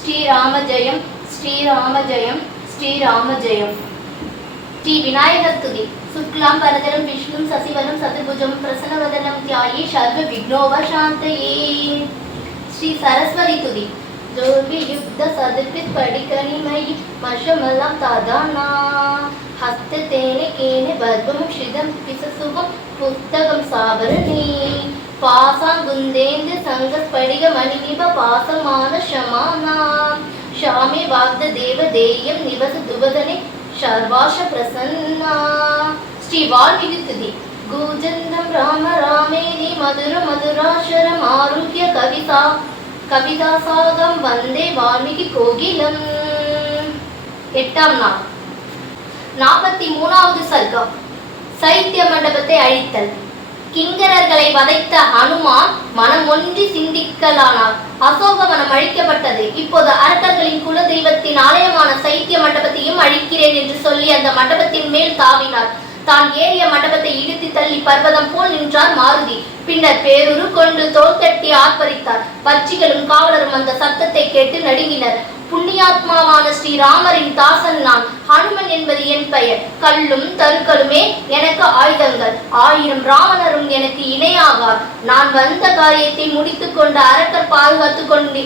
ஸ்ரீராம ஜெயம் ஸ்ரீராம ஜெயம் ஸ்ரீராம ஜெயம் ஸ்ரீ விநாயகர் துதி. சுக்லாம் பரதரம் விஷ்ணு சசிவலம் சதுபுஜம் பிரசன்னவதனம் தியாயி சர்வ விக்னோபசாந்தயே ஸ்ரீ சரஸ்வதி துதி. ஜோர்வி யுக்த சதுர்பித் படிக்கணிமை மஷமலம் தாதானா ஹஸ்த தேனே கேனே பத்மம் ஷிதம் பிசசுகம் புஸ்தகம் சாபரணி. பாசாங்குந்தேந்து சங்க ஸ்படிக மணிநிப பாசமான ஷமானா. ஷாமே வாக்த தேவ தேயம் நிவச துபதனை சர்வாஷ பிரசன்னா. ஸ்ரீ வால்மீகி துதி கூஜந்தம் ராம ராமேதி மதுர மதுராஷரம் ஆரோக்கிய கவிதா கவிதாசாகம் வந்தே வால்மீகி கோகிலம். எட்டாம் நாள். நாற்பத்தி மூணாவது சர்க்கம். சைத்திய மண்டபத்தை அழித்தல். கிங்கரர்களை வதைத்த ஹனுமான் மனம் ஒன்றி சிந்திக்கலானார். அசோகவனம் அழிக்கப்பட்டது. இப்போது அரக்கர்களின் குல தெய்வத்தின் ஆலயமான சைத்திய மண்டபத்தையும் அழிக்கிறேன் என்று சொல்லி அந்த மண்டபத்தின் மேல் தாவினார். தான் ஏறிய மண்டபத்தை இடித்து தள்ளி பர்வதம் போல் நின்றார் மாருதி. பின்னர் பேருரு கொண்டு தோல் தட்டி ஆர்ப்பரித்தார். பட்சிகளும் காவலரும் அந்த சத்தத்தை கேட்டு நடுங்கினர். புண்ணியாத்மாவான ஸ்ரீராமரின் தாசன் நான் ஹனுமன் என்பது என் பெயர். கல்லும் தருக்களுமே எனக்கு ஆயுதங்கள். ஆயிரம் ராவணரும் எனக்கு இணையாகார் நான் வந்த காரியத்தை முடித்துக் கொண்டு அரக்கர் பாதுகாத்துக் கொண்டு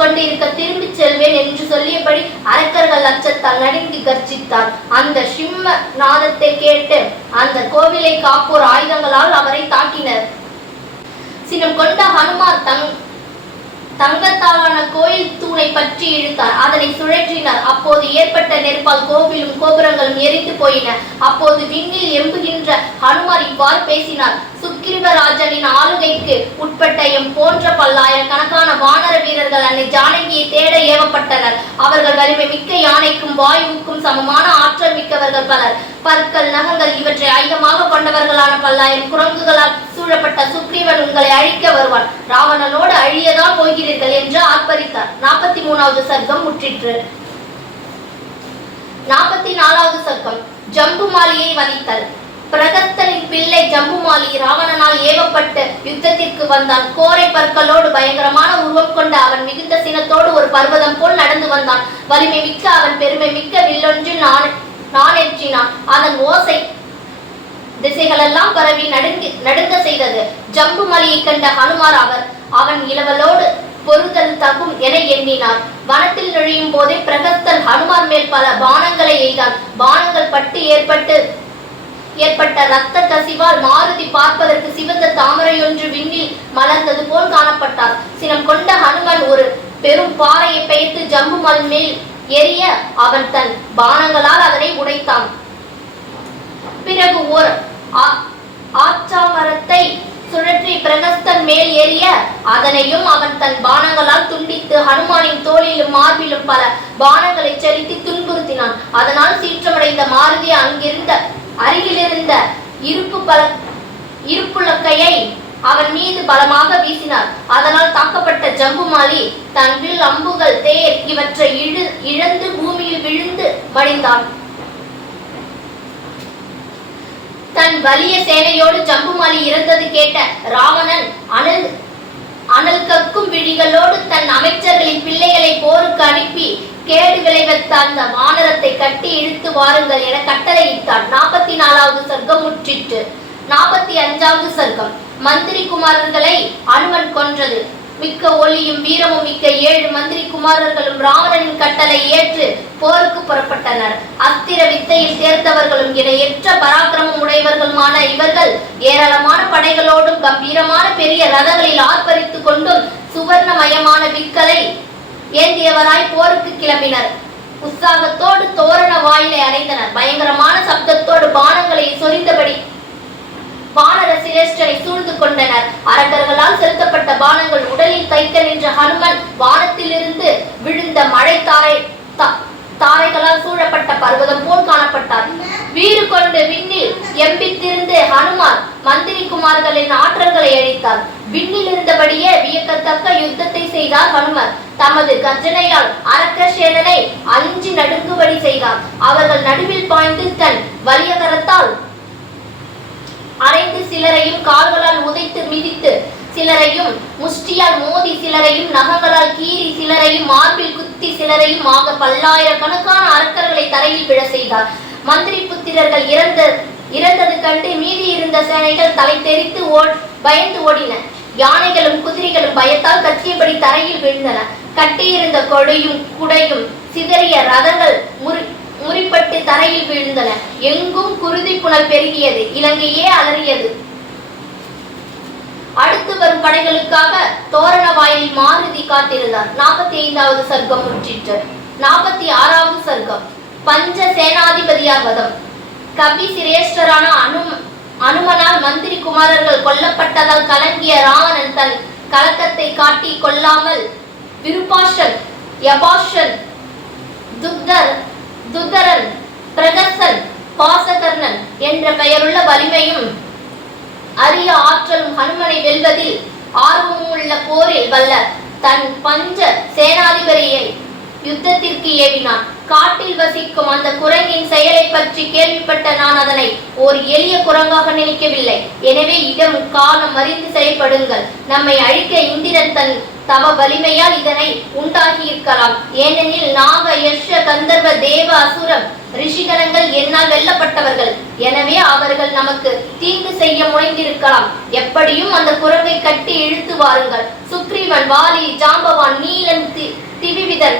கொண்டிருக்க திரும்பிச் செல்வேன் என்று சொல்லியபடி அரக்கர்கள் அச்சத்தால் நடுங்கி கர்ஜித்தார் அந்த சிம்ம நாதத்தை கேட்டு அந்த கோவிலை காப்போர் ஆயுதங்களால் அவரை தாக்கினர். சினம் கொண்ட ஹனுமார் தங் தங்கத்தாலான கோயில் தூணை பற்றி இழுத்தார். அதனை சுழற்றினார். அப்போது ஏற்பட்ட நெருப்பால் கோவிலும் கோபுரங்களும் எரிந்து போயின. அப்போது விண்ணில் எம்புகின்ற ஹனுமார் இவ்வாறு பேசினார். சுக்கிரவராஜனின் ஆளுகைக்கு உட்பட்ட எம் போன்ற பல்லாயிரக்கணக்கான வானர வீரர்கள் அன்னை ஜானகியை தேட ஏவப்பட்டனர். அவர்கள் வலிமை மிக்க யானைக்கும் வாயுவுக்கும் சமமான ஆற்றல் மிக்கவர்கள் பலர். பற்கள் நகங்கள் இவற்றை ஐயமாக கொண்டவர்களான பல்லாயிரம் குரங்குகளால் சூழப்பட்ட சுக்ரீவன் உங்களை அழிக்க வருவான். ராவணனோடு அழியதான் போகிறீர்கள் என்று ஆர்ப்பரித்தார். நாற்பத்தி மூணாவது சர்க்கம் முற்றிற்று. நாற்பத்தி நாலாவது சர்க்கம். ஜம்புமாலியை வதித்தல். பிரகத்தனின் பிள்ளை ஜம்புமாலி ராவணனால் ஏவப்பட்டு யுத்தத்திற்கு வந்தான். கோரை பற்களோடு பயங்கரமான உருவம் கொண்ட அவன் மிகுந்த சினத்தோடு ஒரு பர்வதம் போல் நடந்து வந்தான். வலிமை மிக்க அவன் பெருமை மிக்க வில்லொன்று நான் நானேற்றினான் அதன் ஓசை திசைகளெல்லாம் பரவி நடுங்கி நடுங்க செய்தது. ஜம்பு மலையை கண்ட ஹனுமார் அவர் அவன் இளவலோடு பொருதல் தகும் என எண்ணினார். வனத்தில் நுழையும் போதே பிரகஸ்தன் ஹனுமார் மேல் பல பானங்களை எய்தான். பானங்கள் பட்டு ஏற்பட்டு ஏற்பட்ட ரத்த கசிவால் மாருதி பார்ப்பதற்கு சிவந்த தாமரையொன்று விண்ணில் மலர்ந்தது போல் காணப்பட்டார். சினம் கொண்ட ஹனுமன் ஒரு பெரும் பாறையை பெயர்த்து ஜம்புமல் மேல் எரிய அவன் தன் பானங்களால் அதனை உடைத்தான். பிறகு ஓர் ஆச்சாமரத்தை சுழற்றி பிரகஸ்தன் மேல் ஏறிய அதனையும் அவன் தன் பானங்களால் துண்டித்து ஹனுமானின் தோளிலும் மார்பிலும் பல பானங்களை செலுத்தி துன்புறுத்தினான். அதனால் சீற்றமடைந்த மாருதி அங்கிருந்த அருகிலிருந்த இருப்பு பல இருப்புலக்கையை அவன் மீது பலமாக வீசினார் அதனால் தாக்கப்பட்ட ஜம்புமாலி தன் வில் அம்புகள் தேர் இவற்றை இழு இழந்து பூமியில் விழுந்து மடிந்தான். தன் வலிய சேனையோடு ஜம்புமாலி இறந்தது கேட்ட ராவணன் அனல் அனல் கக்கும் விழிகளோடு தன் அமைச்சர்களின் பிள்ளைகளை போருக்கு அனுப்பி கேடு விளைவித்த அந்த வானரத்தை கட்டி இழுத்து வாருங்கள் என கட்டளையிட்டான். நாற்பத்தி நாலாவது சர்க்கம் முற்றிற்று. நாற்பத்தி அஞ்சாவது சர்க்கம். மந்திரி குமாரர்களை அனுமன் கொன்றது. மிக்க ஒளியும் வீரமும் மிக்க ஏழு மந்திரி குமாரர்களும் ராவணனின் கட்டளை ஏற்று போருக்கு புறப்பட்டனர். அஸ்திர வித்தையில் சேர்த்தவர்களும் இணையற்ற பராக்கிரமம் உடையவர்களுமான இவர்கள் ஏராளமான படைகளோடும் கம்பீரமான பெரிய ரதங்களில் ஆர்ப்பரித்துக் கொண்டும் சுவர்ணமயமான விற்களை ஏந்தியவராய் போருக்கு கிளம்பினர். உற்சாகத்தோடு தோரண வாயிலை அடைந்தனர் பயங்கரமான சப்தத்தோடு பானங்களை சொரிந்தபடி வானர சிரேஷ்டரை சூழ்ந்து கொண்டனர். அரக்கர்களால் செலுத்தப்பட்ட பானங்கள் உடலில் தைக்க நின்ற ஹனுமன் வானத்திலிருந்து விழுந்த மழை தாரை தாரைகளால் சூழப்பட்ட பர்வதம் போல் காணப்பட்டார். வீறு கொண்டு விண்ணில் எம்பித்திருந்து ஹனுமான் மந்திரி குமார்களின் ஆற்றல்களை அழித்தார். விண்ணில் இருந்தபடியே வியக்கத்தக்க யுத்தத்தை செய்தார் ஹனுமர் தமது கர்ஜனையால் அரக்க சேனனை அஞ்சி நடுங்குபடி செய்தார். அவர்கள் நடுவில் பாய்ந்து தன் வலியகரத்தால் அரைந்து சிலரையும் கால்களால் உதைத்து மிதித்து சிலரையும் முஷ்டியால் மோதி சிலரையும் நகங்களால் கீறி சிலரையும் மார்பில் குத்தி சிலரையும் ஆக பல்லாயிரக்கணக்கான அரக்கர்களை தரையில் பிழ செய்தார். மந்திரி புத்திரர்கள் இறந்த இறந்தது கண்டு மீதி இருந்த சேனைகள் தலை தெரித்து ஓ பயந்து ஓடின. யானைகளும் குதிரைகளும் பயத்தால் கத்தியபடி தரையில் விழுந்தன. கட்டியிருந்த கொடையும் குடையும் சிதறிய ரதங்கள் முறு முறிப்பட்டு தரையில் விழுந்தன. எங்கும் குருதி புனல் பெருகியது. இலங்கையே அலறியது. அடுத்து வரும் படைகளுக்காக தோரண வாயில் மாருதி காத்திருந்தார். நாற்பத்தி ஐந்தாவது சர்க்கம் முற்றிற்று. நாற்பத்தி ஆறாவது சர்க்கம். பஞ்ச சேனாதிபதியார் வதம். கவி சிரேஷ்டரான அனு அனுமனால் மந்திரி குமாரர்கள் கொல்லப்பட்டதால் கலங்கிய ராவணன் தன் கலக்கத்தை காட்டி கொள்ளாமல் விருபாஷன் யபாஷன் துக்தர் துதரன் பிரகசன் பாசகர்ணன் என்ற பெயருள்ள வலிமையும் அரிய ஆற்றலும் ஹனுமனை வெல்வதில் ஆர்வமும் உள்ள போரில் வல்ல தன் பஞ்ச சேனாதிபதியை யுத்தத்திற்கு ஏவினான். காட்டில் வசிக்கும் அந்த குரங்கின் செயலை பற்றி கேள்விப்பட்ட நான் அதனை ஓர் எளிய குரங்காக நினைக்கவில்லை. எனவே இடம் காலம் அறிந்து செயல்படுங்கள். நம்மை அழிக்க இந்திரன் தன் தவ வலிமையால் இதனை உண்டாக்கியிருக்கலாம். ஏனெனில் நாக யஷ கந்தர்வ தேவ அசுரம் ரிஷிகரங்கள் என்னால் வெல்லப்பட்டவர்கள். எனவே அவர்கள் நமக்கு தீங்கு செய்ய முனைந்திருக்கலாம். எப்படியும் அந்த குரங்கை கட்டி இழுத்து வாருங்கள். சுக்ரீவன் வாலி ஜாம்பவான் நீலன் தி- திவிவிதன்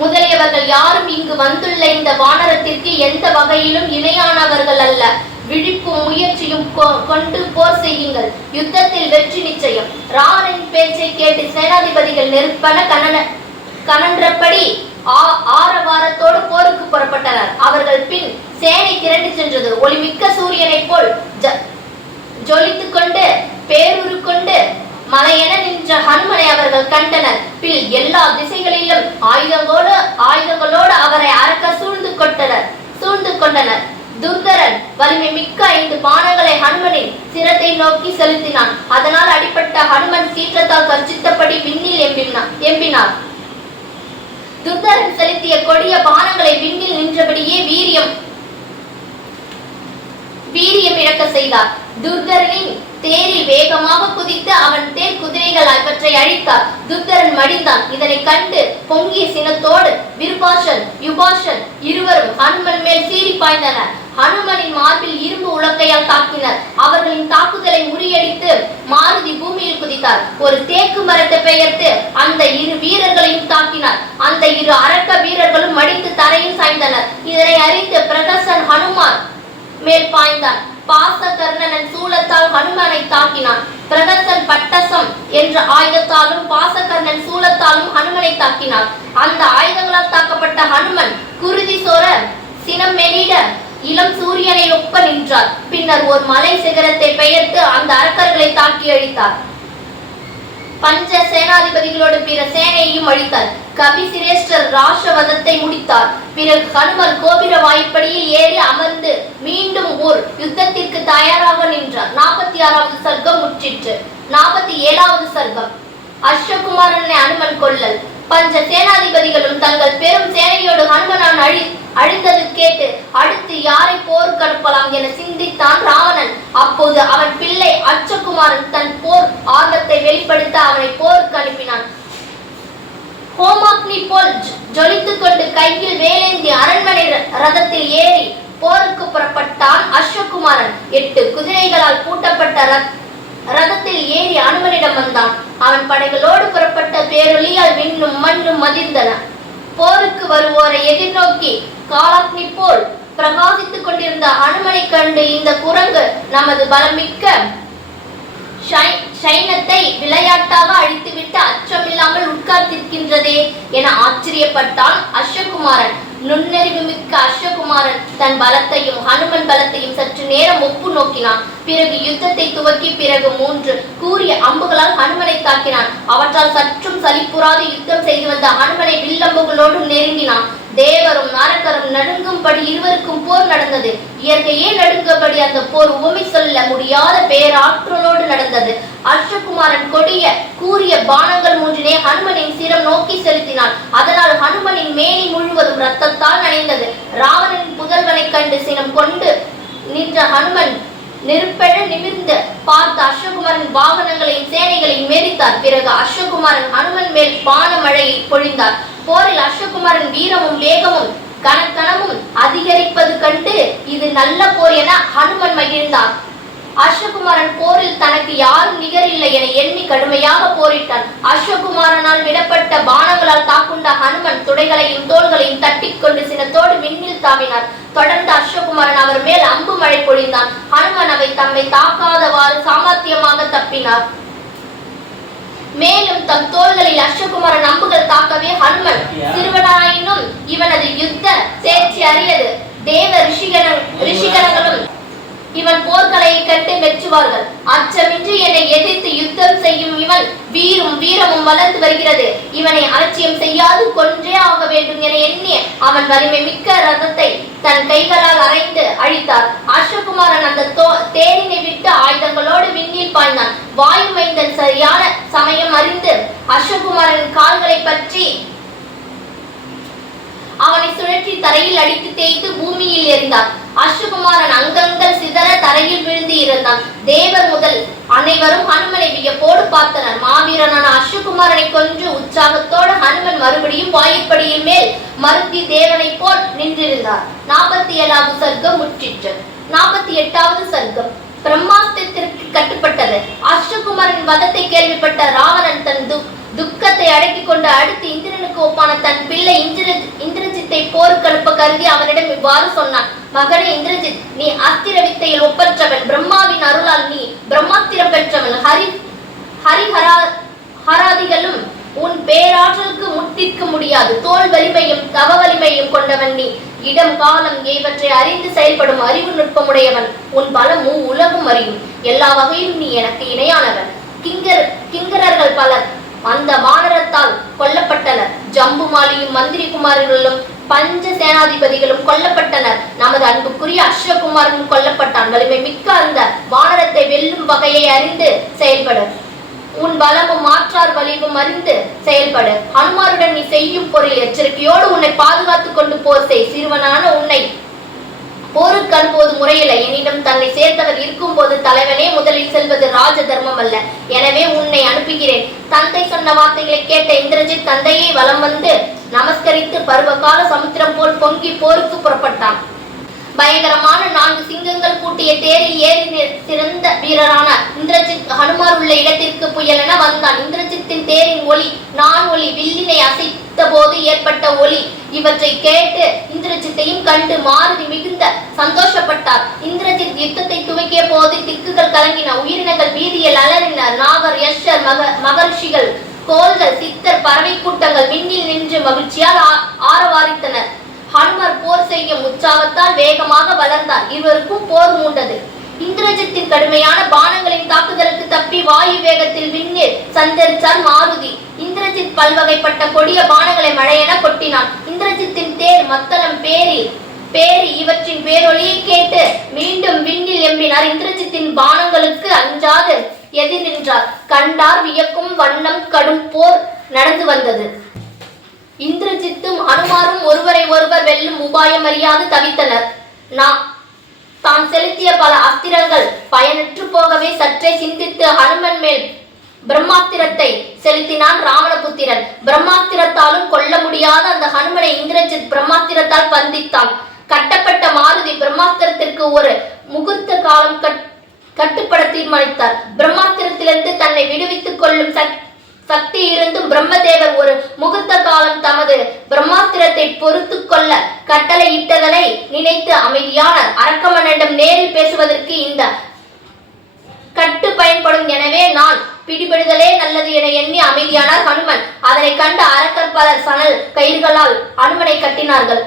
முதலியவர்கள் யாரும் இங்கு வந்துள்ள இந்த வானரத்திற்கு எந்த வகையிலும் இணையானவர்கள் அல்ல. விழிப்பும் முயற்சியும் கொண்டு போர் செய்யுங்கள். யுத்தத்தில் வெற்றி நிச்சயம். ராவணன் பேச்சை கேட்டு சேனாதிபதிகள் நெருப்பன கனன கனன்றபடி ஆ- ஆரவாரத்தோடு போருக்கு புறப்பட்டனர். அவர்கள் பின் சேனை திரண்டு சென்றது. ஒளிமிக்க சூரியனைப் போல் ஜ- கொண்டு பேருரு கொண்டு மலையென நின்ற ஹனுமனை அவர்கள் கண்டனர். பில் எல்லா திசைகளிலும் ஆயுதங்களோடு ஆயுதங்களோடு அவரை அரக்க சூழ்ந்து கொண்டனர். சூழ்ந்து கொண்டனர். துர்தரன் வலிமை மிக்க ஐந்து பானங்களை ஹனுமனின் சிரத்தை நோக்கி செலுத்தினான். அதனால் அடிபட்ட ஹனுமன் சீற்றத்தால் கர்ஜித்தபடி விண்ணில் எம்பினான் எம்பினார். துர்தரன் செலுத்திய கொடிய பானங்களை விண்ணில் நின்றபடியே வீரியம் வீரியம் இழக்க செய்தார். துர்தரனின் தேரில் வேகமாக குதித்து அவன் தேர் குதிரைகள் அவற்றை அழித்தார். துர்தரன் மடிந்தான். இதனை கண்டு பொங்கிய சினத்தோடு விருபாஷன் யுபாஷன் இருவரும் ஹனுமன் மேல் சீறி பாய்ந்தனர். ஹனுமனின் மார்பில் இரும்பு உலக்கையால் தாக்கினர். அவர்களின் தாக்குதலை முறியடித்து மாருதி பூமியில் குதித்தார். ஒரு தேக்கு மரத்தை பெயர்த்து அந்த இரு வீரர்களையும் தாக்கினார். அந்த இரு அரக்க வீரர்களும் மடித்து தரையில் சாய்ந்தனர். இதனை அறிந்து பிரகசன் ஹனுமான் மேல் பாய்ந்தான். பாசகர்ணனன் சூலத்தால் ஹனுமனை தாக்கினான். பிரகசன் பட்டசம் என்ற ஆயுதத்தாலும் பாசகர்ணன் சூலத்தாலும் ஹனுமனை தாக்கினான். அந்த ஆயுதங்களால் தாக்கப்பட்ட ஹனுமன் குருதி சோர சினம் மெலிட இளம் சூரியனை ஒப்ப நின்றார். பின்னர் ஒரு மலை சிகரத்தை பெயர்த்து அந்த அரக்கர்களை தாக்கி அழித்தார். பஞ்ச சேனாதிபதிகளோடு பிற சேனையையும் அழித்தார். கபி சிரேஷ்டர் ராஷவதத்தை முடித்தார். பிறகு ஹனுமர் கோபுர வாய்ப்படியில் ஏறி அமர்ந்து மீண்டும் ஓர் யுத்தத்திற்கு தயாராக நின்றார். நாற்பத்தி ஆறாவது சர்க்கம் முற்றிற்று. நாற்பத்தி ஏழாவது சர்க்கம். அஸ்வகுமாரனை அனுமன் கொள்ளல். பஞ்ச சேனாதிபதிகளும் தங்கள் பெரும் சேனையோடு ஹனுமனான் அழி அழிந்தது கேட்டு அடுத்து யாரை போருக்கு அனுப்பலாம் என சிந்தித்தான் ராவணன். அப்போது அவன் பிள்ளை அச்சகுமாரன் தன் போர் ஆர்வத்தை வெளிப்படுத்த அவனை போருக்கு அனுப்பினான். ஹோமாக்னி போல் ஜொலித்துக் கொண்டு கையில் வேலேந்தி அரண்மனை ரதத்தில் ஏறி போருக்கு புறப்பட்டான் அஸ்வகுமாரன் எட்டு குதிரைகளால் பூட்டப்பட்ட ரத்- ரதத்தில் ஏறி அனுமனிடம் வந்தான். அவன் படைகளோடு புறப்பட்ட பேரொலியால் விண்ணும் மண்ணும் மதிர்ந்தன. போருக்கு வருவோரை எதிர்நோக்கி காலாக்னி போல் பிரகாசித்துக் கொண்டிருந்த அனுமனை கண்டு இந்த குரங்கு நமது பலமிக்க ஷை- சைனத்தை விளையாட்டாக அழித்துவிட்டு அச்சமில்லாமல் உட்கார்ந்திருக்கின்றதே என ஆச்சரியப்பட்டான் அஸ்வகுமாரன் நுண்ணறிவு மிக்க அஸ்வகுமாரன் தன் பலத்தையும் ஹனுமன் பலத்தையும் சற்று நேரம் ஒப்பு நோக்கினான். பிறகு யுத்தத்தை துவக்கி பிறகு மூன்று கூறிய அம்புகளால் ஹனுமனை தாக்கினான். அவற்றால் சற்றும் சலிப்புறாது யுத்தம் செய்து வந்த ஹனுமனை வில்லம்புகளோடு நெருங்கினான். தேவரும் நாரக்கரும் நடுங்கும்படி இருவருக்கும் போர் நடந்தது. இயற்கையே நடுங்கபடி அந்த போர் உவமை சொல்ல முடியாத பேராற்றலோடு நடந்தது. அர்ஷகுமாரன் கொடிய கூறிய பானங்கள் மூன்றினை ஹனுமனின் சிரம் நோக்கி செலுத்தினான். அதனால் ஹனுமனின் மேனி முழுவதும் ரத்தத்தால் நனைந்தது. ராவணனின் புதல்வனைக் கண்டு சினம் கொண்டு நின்ற ஹனுமன் நெருப்பெழ நிமிர்ந்து பார்த்த அஸ்வகுமாரன் வாகனங்களையும் சேனைகளையும் மேரித்தார் பிறகு அஸ்வகுமாரன் ஹனுமன் மேல் பான மழையை பொழிந்தார். போரில் அஸ்வகுமாரன் வீரமும் வேகமும் கணக்கணமும் அதிகரிப்பது கண்டு இது நல்ல போர் என ஹனுமன் மகிழ்ந்தார். அஸ்வகுமாரன் போரில் தனக்கு யாரும் நிகரில்லை என எண்ணி கடுமையாக போரிட்டான். அஸ்வகுமாரனால் விடப்பட்ட பானங்களால் தாக்குண்ட ஹனுமன் துடைகளையும் தோள்களையும் தட்டிக்கொண்டு சினத்தோடு விண்ணில் தாவினார் தொடர்ந்து அஸ்வகுமாரன் அவர் மேல் அம்பு மழை பொழிந்தான். ஹனுமன் அவை தம்மை தாக்காதவாறு சாமர்த்தியமாக தப்பினார். மேலும் தம் தோள்களில் அஸ்வகுமாரன் அம்புகள் தாக்கவே ஹனுமன் சிறுவனாயினும் இவனது யுத்த தேர்ச்சி அறியது தேவ ரிஷிகண ரிஷிகணங்களும் இவன் போர்க்கலையை கண்டு மெச்சுவார்கள் அச்சமின்றி என்னை எதிர்த்து யுத்தம் செய்யும் இவன் வீரும் வீரமும் வளர்ந்து வருகிறது. இவனை அலட்சியம் செய்யாது கொன்றே ஆக வேண்டும் என எண்ணி அவன் வலிமை மிக்க ரதத்தை தன் கைகளால் அரைந்து அழித்தார். அஸ்வகுமாரன் அந்த தேரினை விட்டு ஆயுதங்களோடு விண்ணில் பாய்ந்தான். வாயு மைந்தன் சரியான சமயம் அறிந்து அஸ்வகுமாரன் கால்களை பற்றி அவனை சுழற்றி தரையில் அடித்து தேய்த்து பூமியில் எறிந்தான். அஸ்வகுமாரன் அங்கங்கள் சிதற தரையில் விழுந்து இருந்தான் தேவர் முதல் அனைவரும் ஹனுமனை வியப்போடு பார்த்தனர். மாவீரனான அஸ்வகுமாரனை கொன்று உற்சாகத்தோடு ஹனுமன் மறுபடியும் வாயுப்படியின் மேல் மருத்தி தேவனை போல் நின்றிருந்தார். நாற்பத்தி ஏழாவது சர்க்கம் முற்றிற்று. நாற்பத்தி எட்டாவது சர்க்கம் பிரம்மாஸ்திரத்திற்கு கட்டுப்பட்டது. அஸ்வகுமாரின் வதத்தை கேள்விப்பட்ட ராவணன் தன் துக் துக்கத்தை அடக்கிக் கொண்டு அடுத்து இந்திரனுக்கு ஒப்பான தன் பிள்ளை இந்திர இந்திரஜித்தை போருக்கு அனுப்ப கருதி அவனிடம் இவ்வாறு சொன்னான். மகனே இந்திரஜித் நீ அஸ்திர வித்தையில் ஒப்பற்றவன். பிரம்மாவின் அருளால் நீ பிரம்மாஸ்திரம் பெற்றவன். ஹரி ஹரிஹரா ஹராதிகளும் உன் பேராற்றலுக்கு முட்டிக்க முடியாது. தோல் வலிமையும் தவ வலிமையும் கொண்டவன் நீ. இடம் காலம் இவற்றை அறிந்து செயல்படும் அறிவு நுட்பமுடையவன். உன் பலமும் உலகம் அறியும். எல்லா வகையிலும் நீ எனக்கு இணையானவன். கிங்கர் கிங்கரர்கள் பலர் அந்த வானரத்தால் கொல்லப்பட்டனர். ஜம்பு மாலியும் மந்திரி குமாரர்களும் பஞ்ச சேனாதிபதிகளும் கொல்லப்பட்டனர். நமது அன்புக்குரிய அஸ்வகுமாரனும் கொல்லப்பட்டான். வலிமை மிக்க அந்த வானரத்தை வெல்லும் வகையை அறிந்து செயல்படு. உன் பலமும் மாற்றார் வலிவும் அறிந்து செயல்படு. ஹனுமாருடன் நீ செய்யும் பொருள் எச்சரிக்கையோடு உன்னை பாதுகாத்துக் கொண்டு போர் செய். சிறுவனான உன்னை போருக்கு அனுப்புவது முறையில எனினும் தன்னை சேர்த்தவர் இருக்கும்போது தலைவனே முதலில் செல்வது ராஜ தர்மம் அல்ல. எனவே உன்னை அனுப்புகிறேன். தந்தை சொன்ன வார்த்தைகளை கேட்ட இந்திரஜித் தந்தையை வலம் வந்து நமஸ்கரித்து பருவகால சமுத்திரம் போல் பொங்கி போருக்கு புறப்பட்டான். பயங்கரமான நான்கு சிங்கங்கள் கூட்டிய தேரில் ஏறி சிறந்த வீரரான இந்திரஜித் ஹனுமார் உள்ள இடத்திற்கு புயலென வந்தான். இந்திரஜித்தின் தேரின் ஒளி நான் ஒளி வில்லினை சித்த போது ஏற்பட்ட ஒளி இவற்றை கேட்டு இந்திரஜித்தையும் கண்டு மாருதி மிகுந்த சந்தோஷப்பட்டார். இந்திரஜித் யுத்தத்தை துவக்கிய போது திக்குகள் கலங்கின. உயிரினங்கள் வீதியில் அலறின. நாகர் யஷர் மக மகர்ஷிகள் கோள்கள் சித்தர் பறவை கூட்டங்கள் விண்ணில் நின்று மகிழ்ச்சியால் ஆ- ஆரவாரித்தனர் ஹனுமர் போர் செய்யும் உற்சாகத்தால் வேகமாக வளர்ந்தார். இருவருக்கும் போர் மூண்டது. இந்திரஜித்தின் கடுமையான பானங்களின் தாக்குதலுக்கு தப்பி வாயு வேகத்தில் விண்ணில் சந்தரித்தார் மாருதி. இந்திரஜித் பல்வகைப்பட்ட கொடிய பானங்களை மழையென கொட்டினான். இந்திரஜித்தின் தேர் மத்தளம் பேரி பேரி இவற்றின் பேரொலியை கேட்டு மீண்டும் விண்ணில் எம்பினார். இந்திரஜித்தின் பானங்களுக்கு அஞ்சாது எதிர் நின்றார். கண்டார் வியக்கும் வண்ணம் கடும் போர் நடந்து வந்தது. இந்திரஜித்தும் அனுமாரும் ஒருவரை ஒருவர் வெல்லும் உபாயம் அறியாது தவித்தனர். நான் தான் செலுத்திய பல அஸ்திரங்கள் பயனற்று போகவே சற்றே சிந்தித்து ஹனுமன் மேல் பிரம்மாத்திரத்தை செலுத்தினான் ராவணபுத்திரன். பிரம்மாத்திரத்தாலும் கொல்ல முடியாத அந்த ஹனுமனை இந்திரஜித் பிரம்மாத்திரத்தால் பந்தித்தான். கட்டப்பட்ட மாருதி பிரம்மாஸ்திரத்திற்கு ஒரு முகூர்த்த காலம் கட் கட்டுப்பட தீர்மானித்தார். பிரம்மாஸ்திரத்திலிருந்து தன்னை விடுவித்துக் கொள்ளும் சக்தி இருந்தும் பிரம்மதேவர் ஒரு முகூர்த்த காலம் தமது பிரம்மாஸ்திரத்தை பொறுத்து கொள்ள கட்டளையிட்டதனை நினைத்து அமைதியான அரக்கமனிடம் நேரில் பேசுவதற்கு இந்த கட்டு பயன்படும் எனவே நான் பிடிபடுதலே நல்லது என எண்ணி அமைதியானார் ஹனுமன். அதனை கண்டு அரக்கர் பலர் சணல் கயிர்களால் அனுமனை கட்டினார்கள்.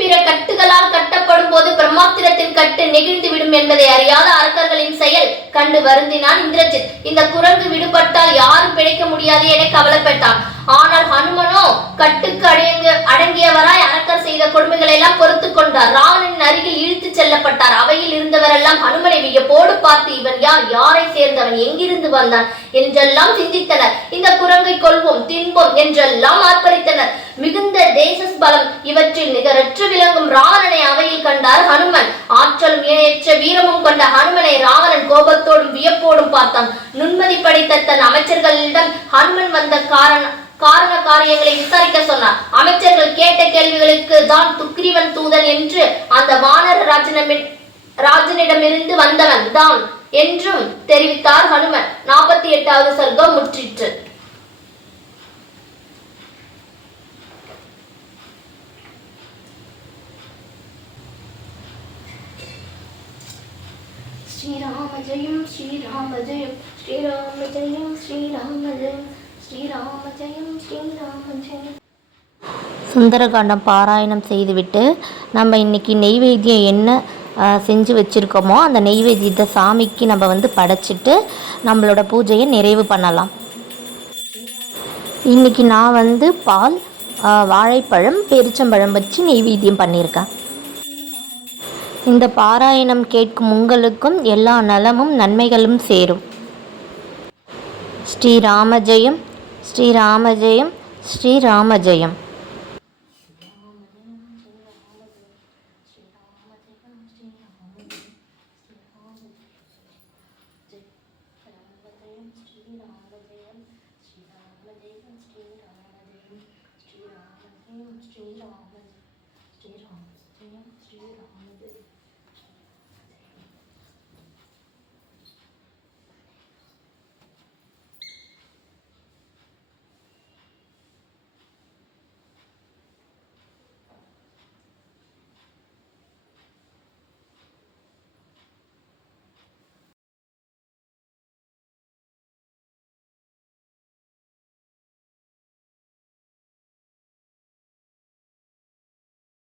பிற கட்டுகளால் கட்டப்படும் போது பிரம்மாத்திரத்தின் கட்டு நெகிழ்ந்து விடும் என்பதை அறியாத அரக்கர்களின் செயல் கண்டு வருந்தினான் இந்திரஜித். இந்த குரங்கு விடுபட்டால் யாரும் பிழைக்க முடியாது என கவலைப்பட்டான். ஆனால் ஹனுமனோ கட்டுக்கு அடையங்க அடங்கியவராய் அரக்கர் செய்த கொடுமைகளை எல்லாம் பொறுத்து கொண்டார். ராவணன் அருகில் இழுத்துச் செல்லப்பட்டார். அவையில் இருந்தவரெல்லாம் ஹனுமனை வியப்போடு பார்த்து இவன் யார்? யாரை சேர்ந்தவன்? எங்கிருந்து வந்தான்? என்றெல்லாம் சிந்தித்தனர். இந்த குரங்கை கொள்வோம் தின்போம் என்றெல்லாம் ஆர்ப்பரித்தனர். மிகுந்த தேசஸ் பலம் இவற்றில் நிகரற்று விளங்கும் ராவணனை அவையில் கண்டார் ஹனுமன். ஆற்றலும் இணையற்ற வீரமும் கொண்ட ஹனுமனை ராவணன் கோபத்தோடும் வியப்போடும் பார்த்தான். நுண்மதி படைத்த தன் அமைச்சர்களிடம் ஹனுமன் வந்த காரணம் காரண காரியங்களை விசாரிக்க சொன்னார். அமைச்சர்கள் கேட்ட கேள்விகளுக்கு தான் துக்ரிவன் தூதன் என்று அந்த வானர ராஜனிடமிருந்து வந்தவன் தான் என்றும் தெரிவித்தார் ஹனுமன். நாற்பத்தி எட்டாவது சர்க்கம் முற்றிற்று. ஸ்ரீராம ஜெயம் ஸ்ரீராம ஜெயம் ஸ்ரீராம ஜெயம் ஸ்ரீராம ஜெயம் ஸ்ரீராம ஜெயம் ஸ்ரீராம ஜெயம் சுந்தரகாண்டம் பாராயணம் செய்துவிட்டு நம்ம இன்னைக்கு நெய்வேத்தியம் என்ன செஞ்சு வச்சுருக்கோமோ அந்த நெய்வேத்தியத்தை சாமிக்கு நம்ம வந்து படைச்சிட்டு நம்மளோட பூஜையை நிறைவு பண்ணலாம். இன்னைக்கு நான் வந்து பால் வாழைப்பழம் பெருச்சம்பழம் வச்சு நெய்வேத்தியம் பண்ணியிருக்கேன். இந்த பாராயணம் கேட்கும் உங்களுக்கும் எல்லா நலமும் நன்மைகளும் சேரும். ശ്രീരാമജയം ശ്രീരാമജയം श्रीराम श्रीराम श्रीराम श्रीराम